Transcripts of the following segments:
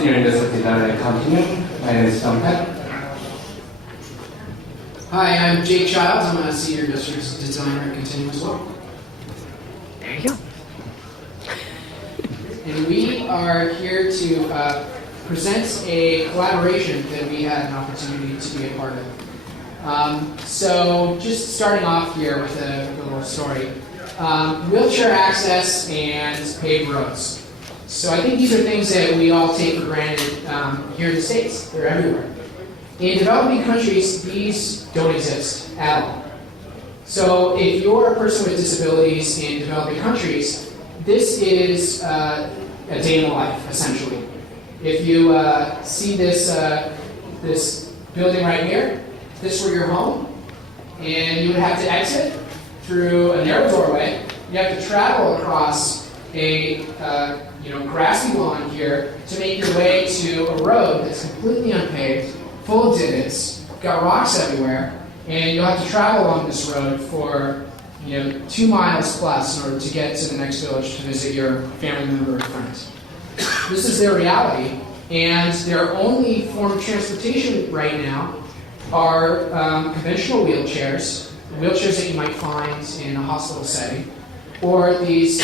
Senior Industry Designer at Continuum. My name is Tom Peck. Hi, I'm Jake Childs. I'm a Senior Industrial Designer at Continuum as well. There you go. And we are here to present a collaboration that we had an opportunity to be a part of. So just starting off here with a little story. Wheelchair access and paved roads. So I think these are things that we all take for granted here in the States. They're everywhere. In developing countries, these don't exist at all. So if you're a person with disabilities in developing countries, this is a day in the life, essentially. If you see this building right here, this were your home, and you would have to exit through a narrow doorway. You have to travel across a grassy lawn here to make your way to a road that's completely unpaved, full of divots, got rocks everywhere, and you'll have to travel along this road for 2 miles plus in order to get to the next village to visit your family member or friend. This is their reality, and their only form of transportation right now are conventional wheelchairs that you might find in a hospital setting, or these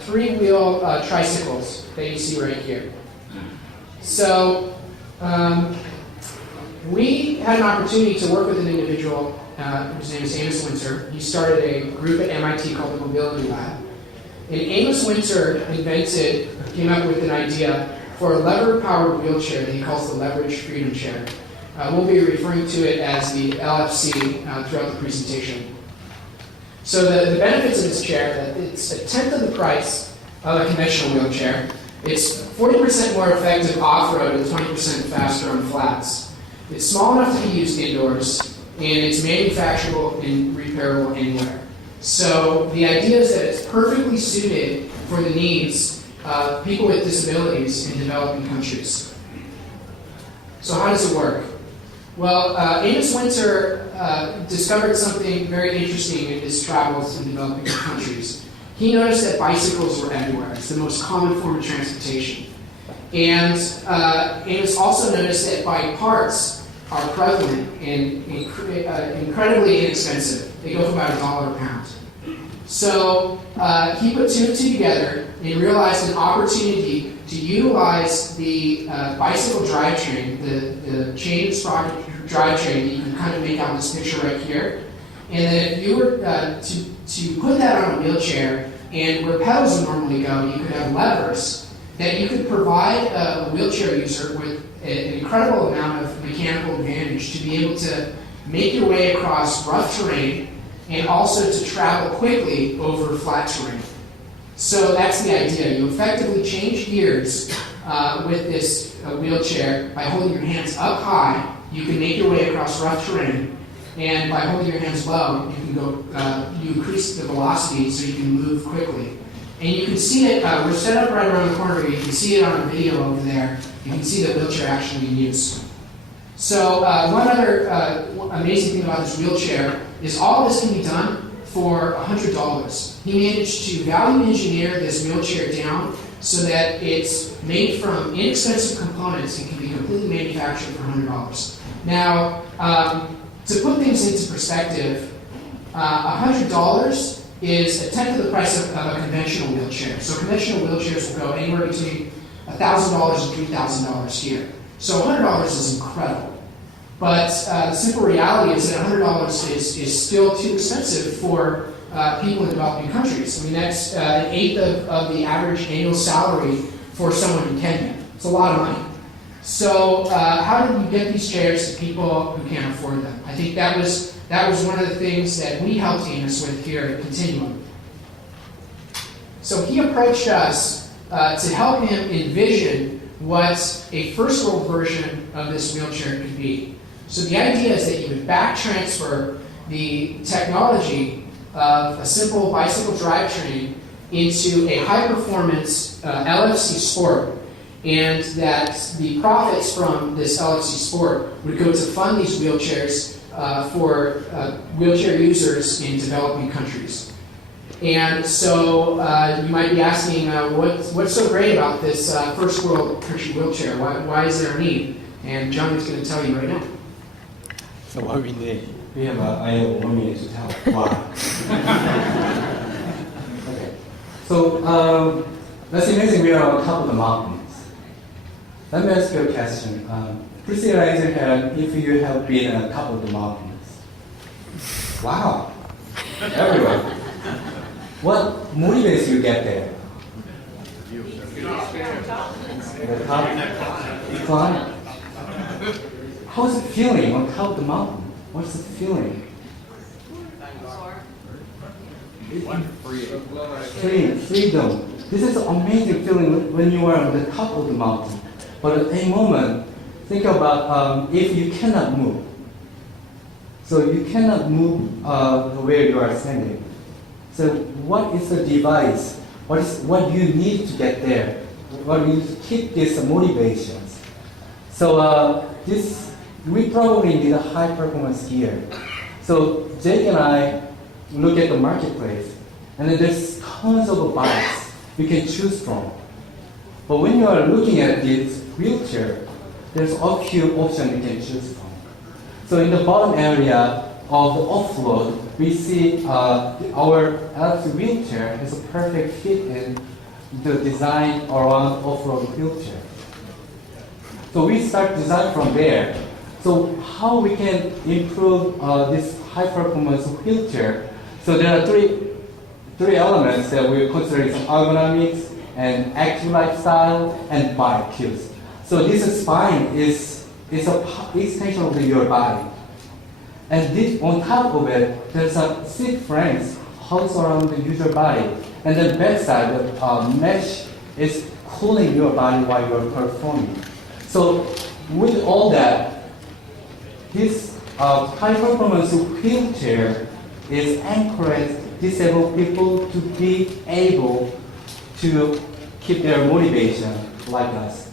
three-wheel tricycles that you see right here. So we had an opportunity to work with an individual whose name is Amos Winter. He started a group at MIT called the Mobility Lab. And Amos Winter came up with an idea for a lever-powered wheelchair that he calls the Leverage Freedom Chair. We'll be referring to it as the LFC throughout the presentation. So the benefits of this chair, that it's a tenth of the price of a conventional wheelchair. It's 40% more effective off-road and 20% faster on flats. It's small enough to be used indoors, and it's manufacturable and repairable anywhere. So the idea is that it's perfectly suited for the needs of people with disabilities in developing countries. So how does it work? Well, Amos Winter discovered something very interesting in his travels in developing countries. He noticed that bicycles were everywhere. It's the most common form of transportation. And Amos also noticed that bike parts are prevalent and incredibly inexpensive. They go for about $1 a pound. So he put two and two together and realized an opportunity to utilize the bicycle drivetrain, the chain sprocket drivetrain that you can kind of make out in this picture right here. And then if you were to put that on a wheelchair, and where pedals would normally go, you could have levers that you could provide a wheelchair user with an incredible amount of mechanical advantage to be able to make your way across rough terrain and also to travel quickly over flat terrain. So that's the idea. You effectively change gears with this wheelchair by holding your hands up high. You can make your way across rough terrain, and by holding your hands low, you can go. You increase the velocity so you can move quickly. And you can see it. We're set up right around the corner. You can see it on a video over there. You can see the wheelchair actually in use. So one other amazing thing about this wheelchair is all this can be done for $100. He managed to value engineer this wheelchair down so that it's made from inexpensive components and can be completely manufactured for $100. Now, to put things into perspective, $100 is a tenth of the price of a conventional wheelchair. So conventional wheelchairs will go anywhere between $1,000 and $3,000 here. So $100 is incredible. But the simple reality is that $100 is still too expensive for people in developing countries. I mean, that's an eighth of the average annual salary for someone in Kenya. It's a lot of money. So how do you get these chairs to people who can't afford them? I think that was one of the things that we helped Amos with here at Continuum. So he approached us to help him envision what a first world version of this wheelchair could be. So the idea is that you would back transfer the technology of a simple bicycle drivetrain into a high-performance LFC Sport, and that the profits from this LFC Sport would go to fund these wheelchairs for wheelchair users in developing countries. And so you might be asking, what's so great about this first world country wheelchair? Why is there a need? And John is going to tell you right now. So what we need? We have I have 1 minute to tell why. Okay. So let's imagine we are on top of the mountains. Let me ask you a question. Please raise your hand if you have been on top of the mountains. Wow. Everyone. What motivates you to get there? The top? Climb. How's it feeling on top of the mountain? What's the feeling? Freedom. This is an amazing feeling when you are on the top of the mountain. But at any moment, think about if you cannot move. So you cannot move where you are standing. So what is the device? What you need to get there? What you need to keep these motivations? So we probably need a high performance gear. So Jake and I look at the marketplace, and then there's tons of bikes you can choose from. But when you are looking at this wheelchair, there's a few options you can choose from. So in the bottom area of the offload, we see our electric wheelchair has a perfect fit in the design around off-road wheelchair. So we start design from there. So how we can improve this high-performance wheelchair? So there are three elements that we consider as ergonomics and active lifestyle and bike cues. So this spine is a extension of your body. And this, on top of it, there's a seat frames housed around the user body. And then backside, the mesh is cooling your body while you're performing. So with all that, this high-performance wheelchair is encouraged disabled people to be able to keep their motivation like us.